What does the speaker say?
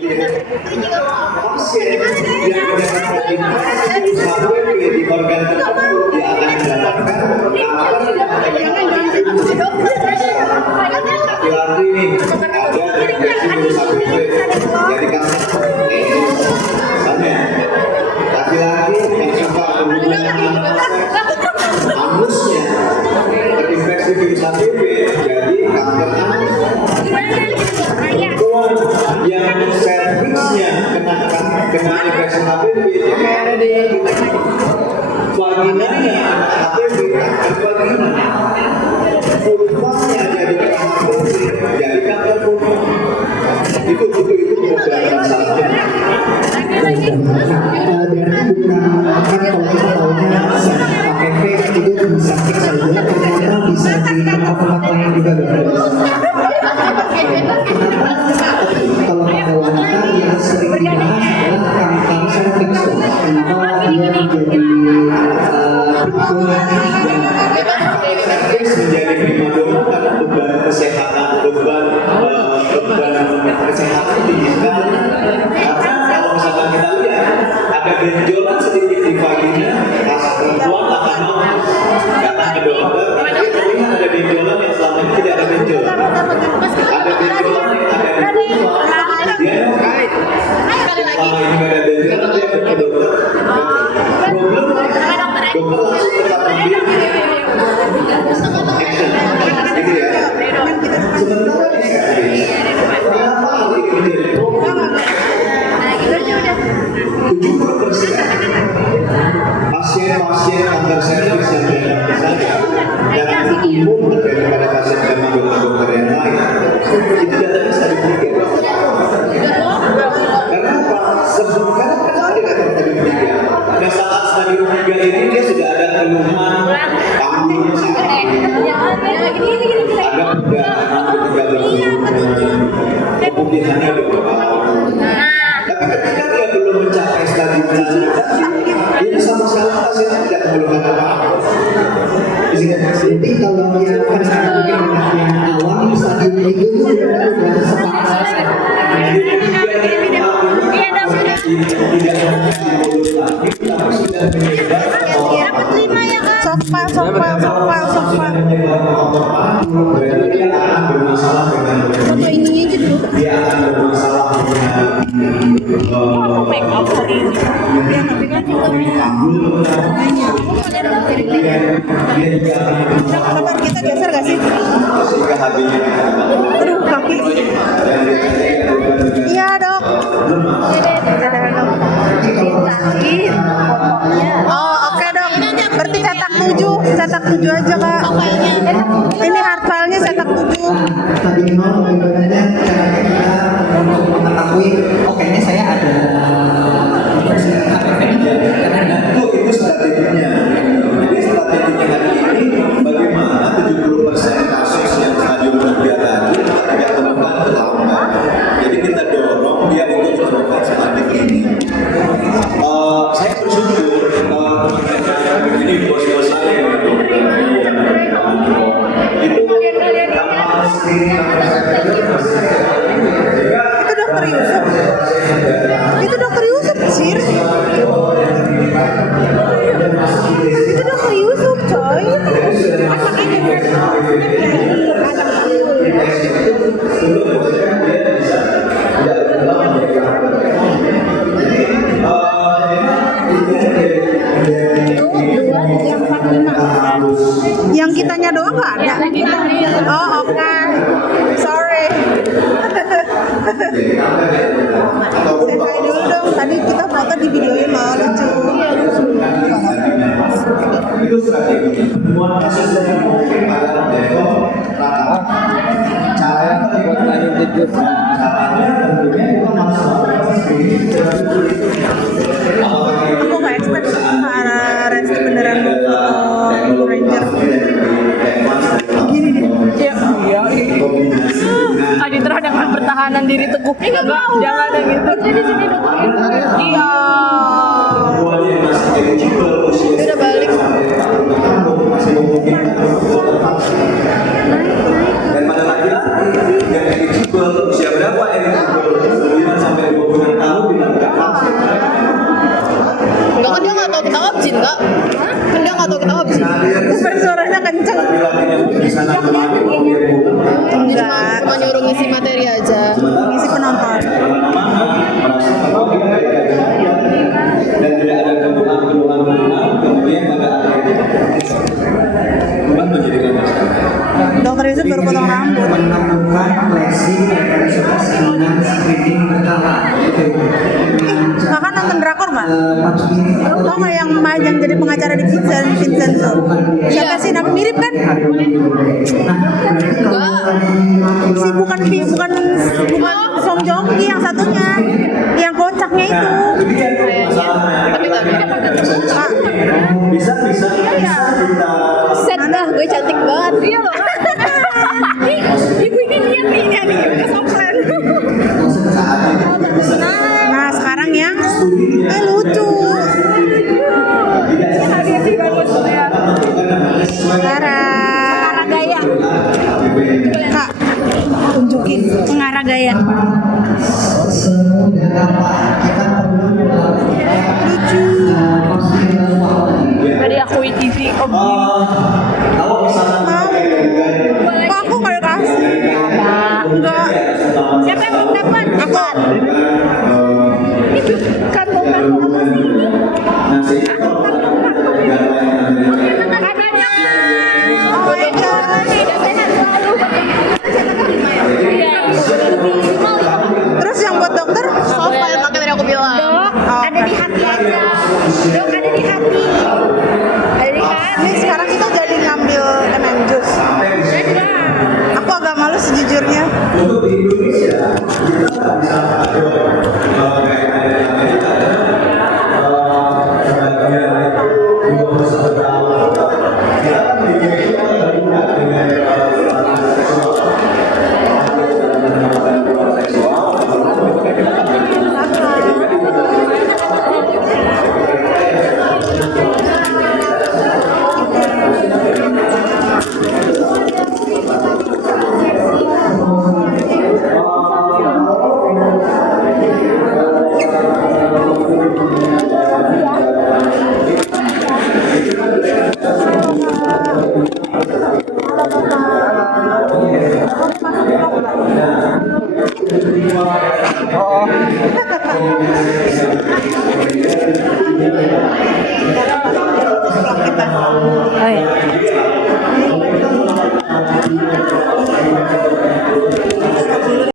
pasien yang mendapatkan infeksi HPV di organ tertentu dia akan mendapatkan laki-laki ini ada infeksi virus HPV. Jadi kan misalnya laki-laki yang suka hubungan anusnya terinfeksi virus HPV, jadi kanker anus. Yang serviksnya kena infeksi HPV, jadi ada di vaginanya HPV, kanker vagina. Vulvanya jadi HPV, jadi kanker vulva. Itu beberapa masalahnya. Berarti bukan kan kalau kita tahunya HPV itu bisa fix saja, ternyata bisa di tempat-tempat lain juga berada. Kalau pada wanita yang sering dibahas adalah kanker serviks. Kenapa dia menjadi Serviks menjadi primadona karena beban kesehatan kesehatan tinggi sekali. Karena kalau misalkan kita lihat ada benjolan sedikit di vagina, perempuan akan mau datang ke dokter. Tapi terlihat ada benjolan yang selama ini tidak ada benjol. Ada benjolan yang ada di vulva. Dia kait. Selama ini tidak ada benjolan, dia ke dokter. Problemnya dokter langsung tetap ambil action, gitu ya. Sementara di serviks, kenapa hal ini menjadi problem? 70% pasien-pasien kanker serviks yang datang ke saya dan umum daripada pasien dengan dokter yang lain itu datang ke stadium 3. Karena apa? Karena dia datang ke stadium 3. Dan saat stadium 3 ini dia sudah ada keluhan tanggung sakit, ada perdarahan ketika berkerumun, keputihannya berubah. Tapi ketika dia belum mencapai stadium lanjut, ini sama sekali pasiennya tidak mengeluhkan apa-apa. Jadi kalau yang pernah mungkin yang awam stadium itu sudah sepakat. Foto ininya aja dulu. Dia akan bermasalah dengan Make up hari ini. Ya, tapi kan juga Sabar, kita geser gak sih? sehingga hatinya Aduh, kaki. Iya dok. Oh oke dok. Berarti cetak 7 aja kak. Ini hard file-nya cetak 7. Tadi mau bagaimana cara kita untuk mengetahui, oh kayaknya saya ada HPV karena itu strateginya. Jadi strateginya hari ini bagaimana 70% kasus yang stadium 3 tadi tidak temukan ketahuan. Jadi kita dorong dia untuk ditemukan semakin ini. Saya bersyukur ini bos-bos saya itu sama sendiri Itu dokter Yusuf sir. Itu dokter Yusuf coy. Yang kitanya doang nggak ada? Oh oke. Sorry. Say hi dulu dong. Tadi kita foto di videoin loh, lucu. Itu strategi. Semua kasus yang mungkin pada level rata. Caranya buat lanjut tidur. Caranya tentunya itu masalah. Aku nggak expect para Reski beneran foto Ranger. Gini nih. Iya. Aditra dengan pertahanan diri teguh. Enggak, jangan ada gitu. Jadi sini Iya. Udah balik. Dan pada laki-laki yang eligible usia berapa eligible? 9 sampai berkala. Kakak nonton drakor nggak? Maksudnya Tau nggak yang jadi pengacara di Vincenzo? Siapa sih namanya mirip kan? Si bukan Song Joong Ki yang satunya, yang kocaknya itu. Tapi nggak beda Kak, Bisa kita set dah, gue cantik banget. Iya loh. Ibu ini lihat nih, kesomplan. nah sekarang yang lucu. Dia sih bagus ya. Mengarah gaya. Kak, tunjukin mengarah gaya. Lucu. Dari aku TV. kalau misalkan Kok aku nggak kasih? Enggak. Siapa yang belum dapat? Aku. Itu kantong-kantong apa sih ini? nasi Makanannya. Oh my god. Terus yang buat dokter? Sofa yang pakai tadi aku bilang. Dok, ada di hati aja. Dok, ada di hati. Ada di hati. Ini sekarang kita jadi ngambil MM jus. Aku agak malu sejujurnya. untuk di Indonesia kita nggak bisa pakai kayak ada di Amerika sebagian itu 21 tahun kita kan di Indonesia terbuka dengan